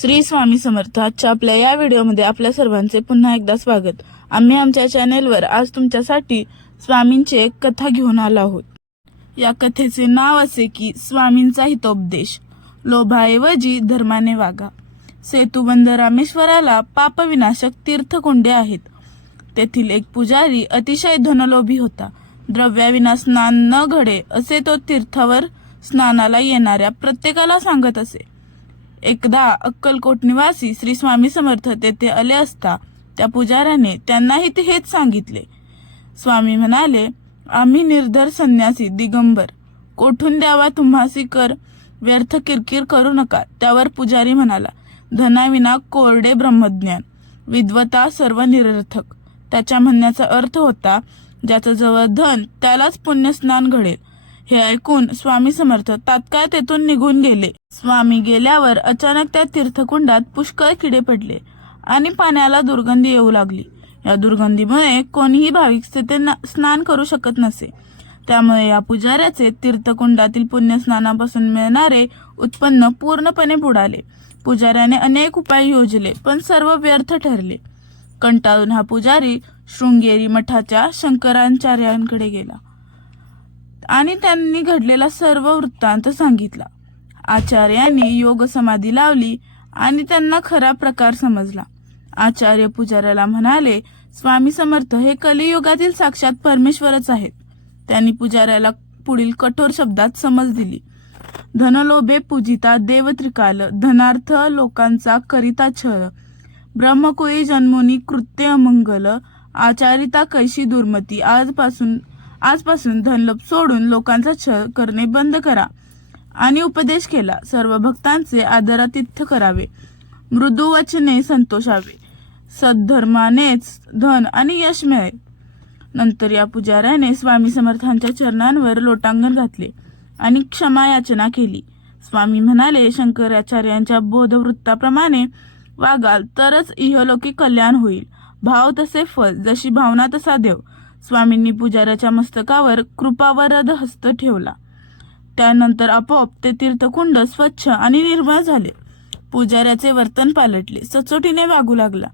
श्री स्वामी समर्थ आजच्या आपल्या या व्हिडिओमध्ये आपल्या सर्वांचे पुन्हा एकदा स्वागत. आम्ही आमच्या चॅनेलवर आज तुमच्यासाठी स्वामींची एक कथा घेऊन आलो आहोत. या कथेचे नाव असे की स्वामींचा हितोपदेश. लोभाऐवजी धर्माने वागा. सेतुबंद रामेश्वराला पापविनाशक तीर्थकुंडे आहेत. तेथील एक पुजारी अतिशय धनलोभी होता. द्रव्याविना स्नान न घडे असे तो तीर्थावर स्नानाला येणाऱ्या प्रत्येकाला सांगत असे. एकदा अक्कलकोट निवासी श्री स्वामी समर्थ तेथे आले असता त्या पुजाऱ्याने त्यांनाही ते हेच सांगितले. स्वामी म्हणाले आम्ही निर्धर संन्यासी दिगंबर. कोठून द्यावा तुम्हासी कर? व्यर्थ किरकिर करू नका. त्यावर पुजारी म्हणाला धनाविना कोरडे ब्रह्मज्ञान विद्वता सर्व निरर्थक. त्याच्या म्हणण्याचा अर्थ होता ज्याचं जवळ धन त्यालाच पुण्यस्नान घडेल. हे ऐकून स्वामी समर्थ तात्काळ तेथून निघून गेले. स्वामी गेल्यावर अचानक त्या तीर्थकुंडात पुष्कळ किडे पडले आणि पाण्याला दुर्गंधी येऊ लागली. या दुर्गंधीमुळे कोणीही भाविक स्नान करू शकत नसे. त्यामुळे या पुजाऱ्याचे तीर्थकुंडातील पुण्यस्नानापासून मिळणारे उत्पन्न पूर्णपणे बुडाले. पुजाऱ्याने अनेक उपाय योजले पण सर्व व्यर्थ ठरले. कंटाळून हा पुजारी शृंगेरी मठाच्या शंकराचार्यांकडे गेला. आणि त्यांनी घडलेला सर्व वृत्तांत सांगितला. आचार्यांनी योग समाधी लावली आणि त्यांना खरा प्रकार समजला. आचार्य पुजाऱ्याला म्हणाले स्वामी समर्थ हे कलियुगातील साक्षात परमेश्वरच आहेत. त्यांनी पुजाऱ्याला पुढील कठोर शब्दात समज दिली. धनलोभे पूजिता देवत्रिकाल धनार्थ लोकांचा करिता छळ. ब्रह्मकोळी जन्मोनी कृत्य अमंगल आचारिता कैशी दुर्मती आजपासून आजपासून धनलोप सोडून लोकांचा छळ करणे बंद करा. आणि उपदेश केला सर्व भक्तांचे आदरातिथ्य करावे. मृदू वचने संतोषावे. सद्धर्मानेच धन आणि यश मिळेल नंतर या पुजाऱ्याने स्वामी समर्थांच्या चरणांवर लोटांगण घातले आणि क्षमा याचना केली. स्वामी म्हणाले शंकराचार्यांच्या बोधवृत्ताप्रमाणे वागाल तरच इहलोकी कल्याण होईल. भाव तसे फल जशी भावना तसा देव. स्वामींनी पुजाऱ्याच्या मस्तकावर कृपावरद हस्त ठेवला. त्यानंतर आपोआप ते तीर्थकुंड स्वच्छ आणि निर्मळ झाले. पुजाऱ्याचे वर्तन पालटले. सचोटीने वागू लागला.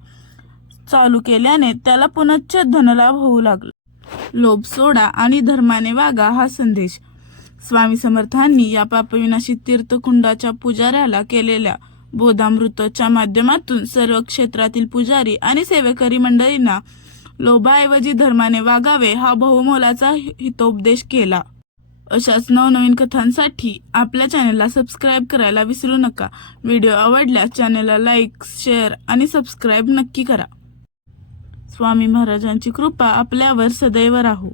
चालू केल्याने त्याला पुनच्च धनलाभ होऊ लागला. लोभ सोडा आणि धर्माने वागा हा संदेश. स्वामी समर्थांनी या पापविनाशी तीर्थकुंडाच्या पुजाऱ्याला केलेल्या बोधामृतच्या माध्यमातून सर्व क्षेत्रातील पुजारी आणि सेवेकरी मंडळींना लोभाऐवजी धर्माने वागावे हा बहुमोलाचा हितोपदेश केला. अशाच नवनवीन कथांसाठी आपल्या चॅनलला सबस्क्राईब करायला विसरू नका. व्हिडिओ आवडल्यास चॅनलला लाईक शेअर आणि सबस्क्राईब नक्की करा. स्वामी महाराजांची कृपा आपल्यावर सदैव राहू.